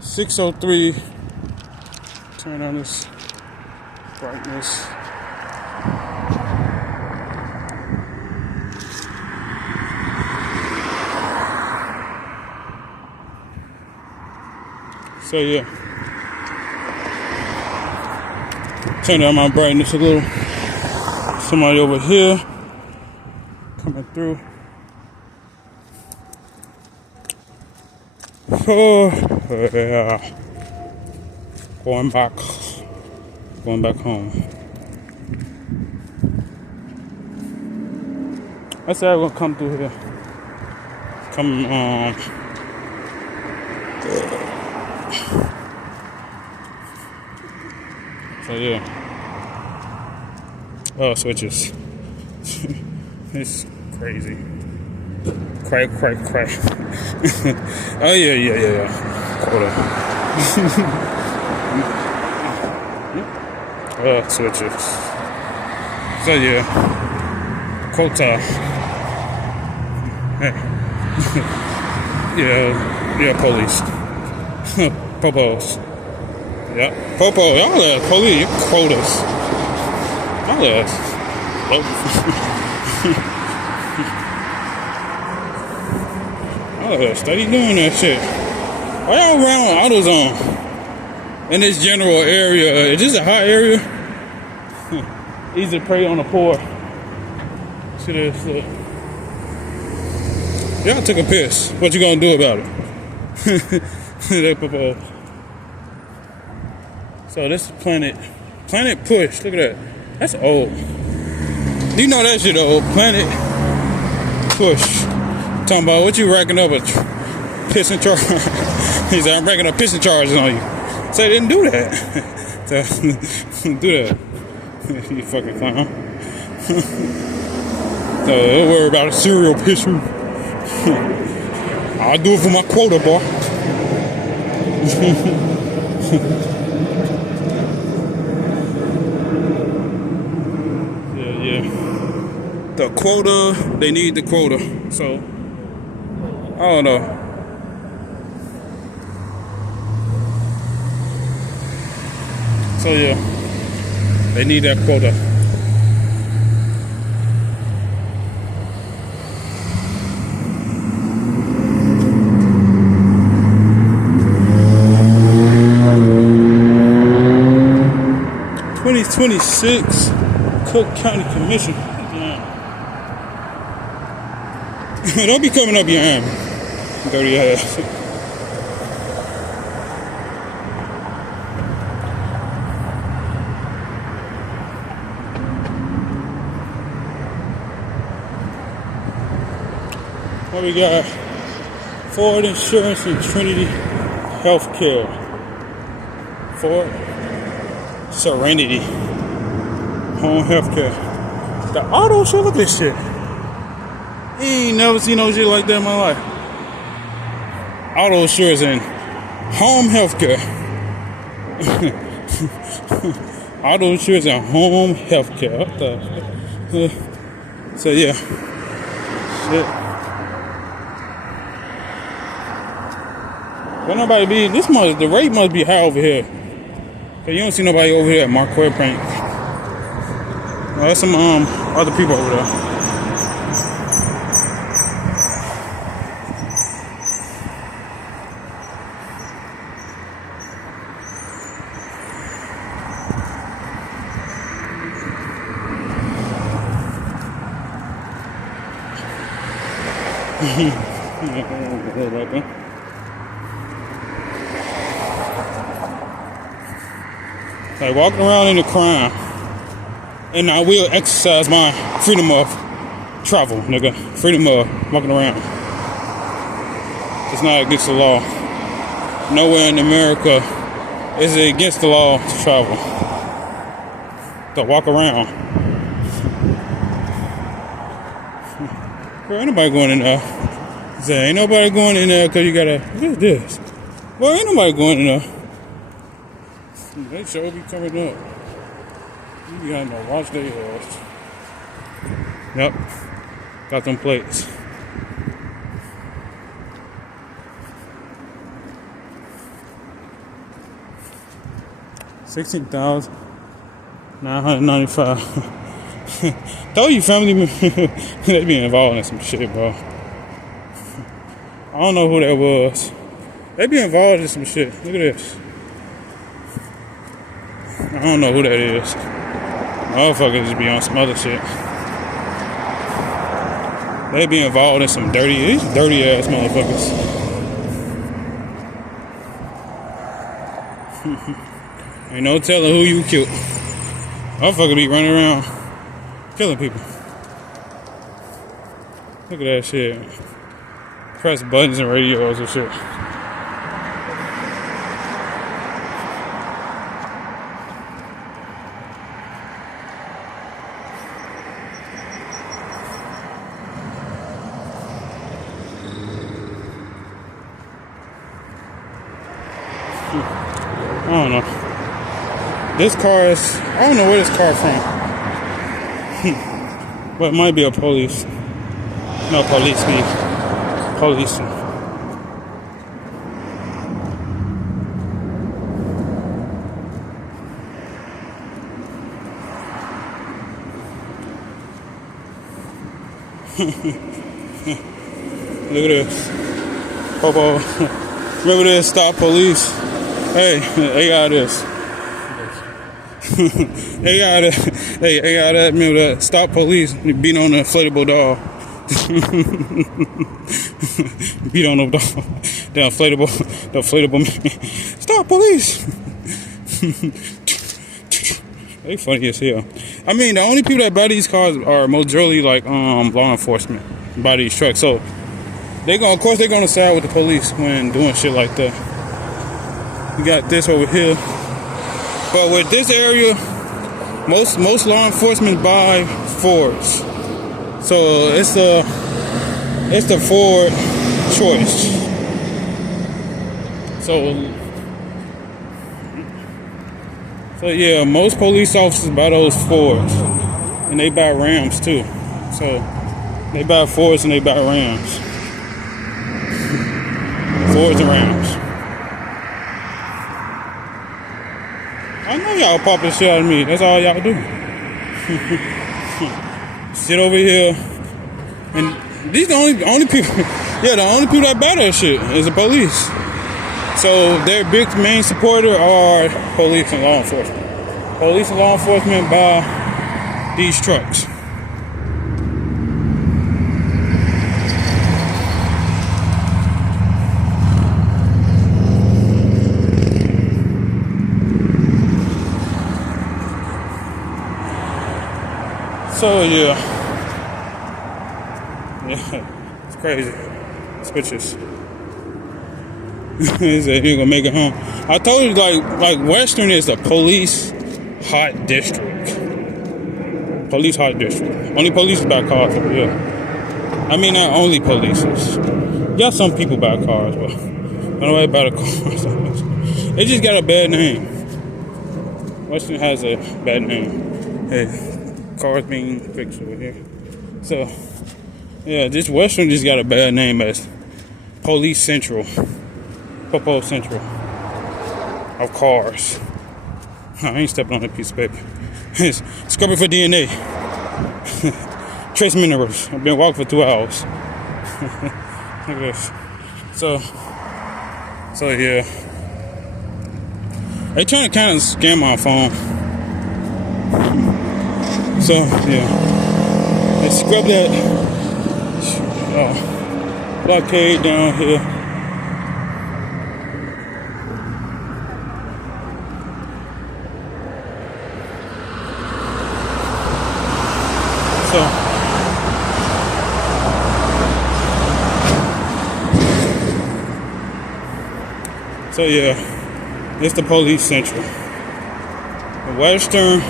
6:03. Turn on this brightness. So yeah, turn down my brightness a little. Somebody over here coming through. Oh yeah, going back home. I said I'm gonna come through here. So yeah. Oh, switches. It's crazy. Crack. Oh yeah. Quota. Oh, switches. So yeah. Quota. Yeah, police. Popos. Yeah, Popo, y'all ass police, quotas. Y'all ass. Y'all ass steady doing that shit. Why y'all around AutoZone? In this general area, is this a hot area? Easy to prey on the poor. See this? Y'all took a piss. What you gonna do about it? They Popo. So this is Planet Push. Look at that. That's old. You know that shit old. Planet Push. Talking about what you racking up a pissing charge. He said, I'm racking up pissing charges on you. So they didn't do that. So, do that. You fucking clown. So don't worry about a serial pisser. I'll do it for my quota, boy. The quota, they need the quota. So, I don't know. So, yeah, they need that quota. '26 Cook County Commission. Don't be coming up your arm, dirty ass. What we got? Ford Insurance and Trinity Healthcare. Ford Serenity Home Healthcare. The auto show, look at this shit. Ain't never seen no shit like that in my life. Auto insurance and home healthcare. Auto insurance and home healthcare. What the? So yeah. Shit. But nobody be. The rate must be high over here. Cause you don't see nobody over here at Marquette Bank. Well, there's some other people over there. Like walking around in the crime, and I will exercise my freedom of travel, nigga. Freedom of walking around. It's not against the law. Nowhere in America is it against the law to travel, to walk around. Bro, ain't nobody going in there. Say, ain't nobody going in there because you gotta. What is this? Well, ain't nobody going in there. They sure be coming up. You gotta know, watch their ass. Yep. Got them plates. $16,995. Told you family they be involved in some shit, bro. I don't know who that was. They be involved in some shit. Look at this. I don't know who that is. Motherfuckers just be on some other shit. They be involved in some dirty ass motherfuckers. Ain't no telling who you killed. Motherfucker be running around killing people. Look at that shit. Press buttons and radios and shit. I don't know. This car is, I don't know where this car from. But it might be a police. No, police me. Police. Look at this. Popo. Remember this? Stop police. Hey, they got this. They got that. Remember that? Stop police. Beat on the inflatable dog. Beat on the dog. The inflatable man. Stop police. They funny as hell. I mean, the only people that buy these cars are majority like law enforcement buy these trucks. So of course they're gonna side with the police when doing shit like that. We got this over here. But with this area, most law enforcement buy Fords. So it's the Ford choice. So yeah, most police officers buy those Fords. And they buy Rams too. So they buy Fords and they buy Rams. Fords and Rams. I know y'all popping shit out of me. That's all y'all do. Sit over here. And these the only people. Yeah, the only people that buy that shit is the police. So their big main supporter are police and law enforcement. Police and law enforcement buy these trucks. So yeah, it's crazy. Switches. He said he gonna make it home. I told you, like Western is a police hot district. Police hot district. Only police buy cars over here. I mean, not only police. Got some people buy cars, but nobody buy the cars. They just got a bad name. Western has a bad name. Hey. Cars being fixed over here. So, yeah, this Western just got a bad name as Police Central. Popo Central of cars. I ain't stepping on that piece of paper. Scrubbing for DNA. Trace minerals. I've been walking for 2 hours. Look at this. So yeah. They trying to kind of scam my phone. So, yeah, let's scrub that blockade down here. So yeah, it's the police central. The Western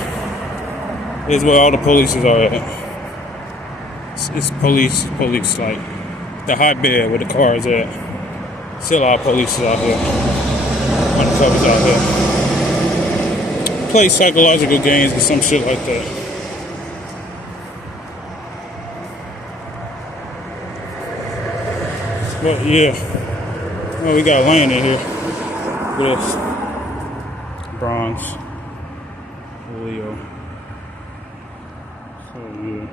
is where all the polices are at. It's police, like the hotbed where the cars at. Still a lot of police out here. Undercovers out here. Play psychological games or some shit like that. But yeah. Well, we got Lane in here. Look at this. Bronze. Leo. So yeah,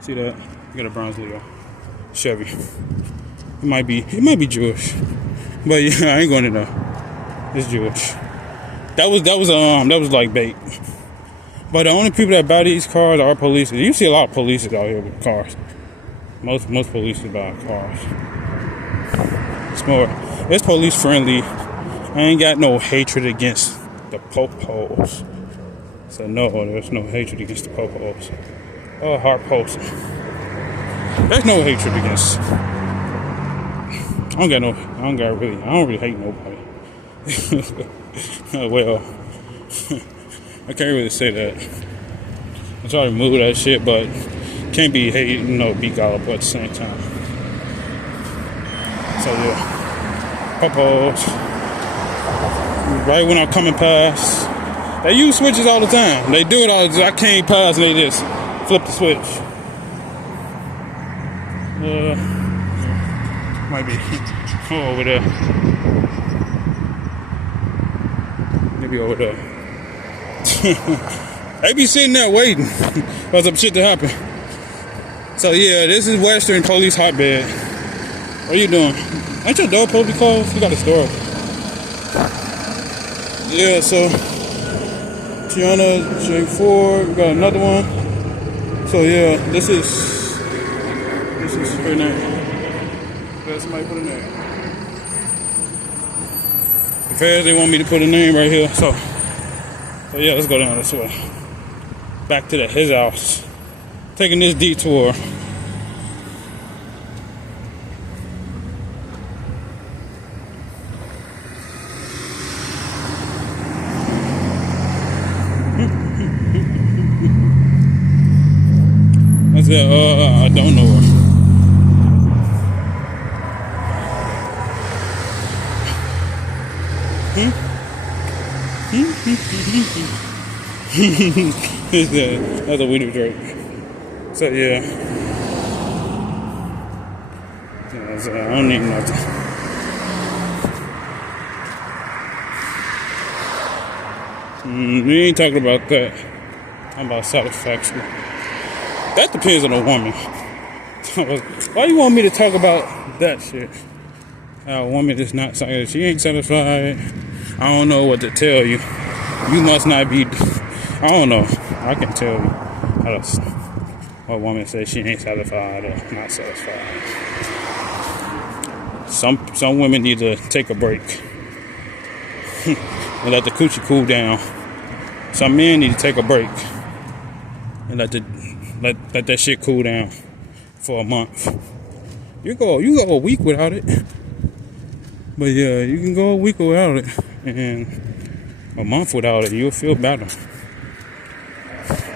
see that? You got a bronze Leo Chevy. It might be Jewish, but yeah, I ain't going to know. It's Jewish. That was like bait. But the only people that buy these cars are police. You see a lot of police out here with cars. Most police buy cars. It's police friendly. I ain't got no hatred against the popos. So no, there's no hatred against the popos. Oh, heart post. There's no hatred against. I don't really hate nobody. Well, I can't really say that. I try to move that shit, but can't be hating, be gullible at the same time. So yeah, popos. Right when I'm coming past, they use switches all the time. They do it all the time. I came past and they just flip the switch. Might be over there. Maybe over there. They be sitting there waiting for some shit to happen. So yeah, this is Western Police hotbed. What are you doing? Ain't your door supposed to be closed? You got a store. Yeah, so Tiana, J4, we got another one. So yeah, this is her name. Let somebody put a name. The feds, they want me to put a name right here, so yeah, let's go down this way. Back to his house. Taking this detour. I said, I don't know her. That's a weird joke. So yeah. So I don't need nothing. We ain't talking about that. I'm about satisfaction. That depends on the woman. Why you want me to talk about that shit? A woman that's not satisfied. She ain't satisfied. I don't know what to tell you. You must not be. I don't know. I can tell you. What woman says she ain't satisfied or not satisfied. Some women need to take a break and let the coochie cool down. Some men need to take a break and let that shit cool down for a month. You go a week without it, but yeah, you can go a week without it and a month without it. You'll feel better.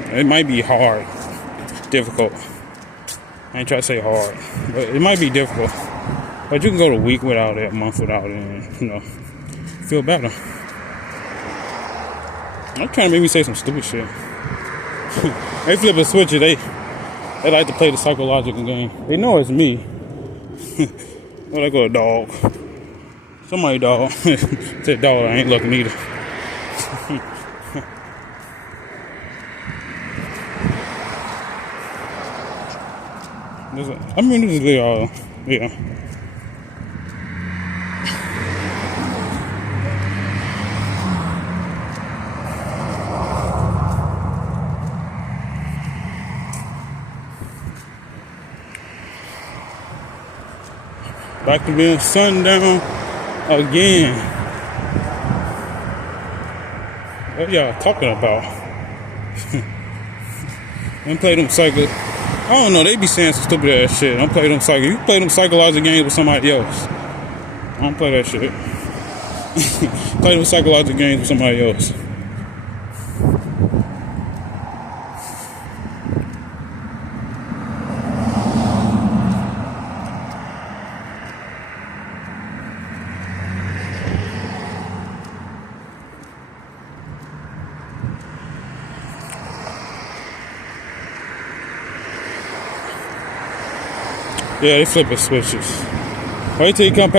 It might be hard, difficult. I ain't trying to say hard, but it might be difficult. But you can go a week without it, a month without it, and feel better. I'm trying to make me say some stupid shit. They flip a switch. They like to play the psychological game. They know it's me. Well, I go a dog. Somebody dog. Said dog. I ain't looking either. I mean, this is yeah. Back to being sundown again. What y'all talking about? Don't play them psycho. I don't know. They be saying some stupid ass shit. Don't play them psycho. You play them psychological games with somebody else. I don't play that shit. Play them psychological games with somebody else. Yeah, they flipping switches. Wait till you come back.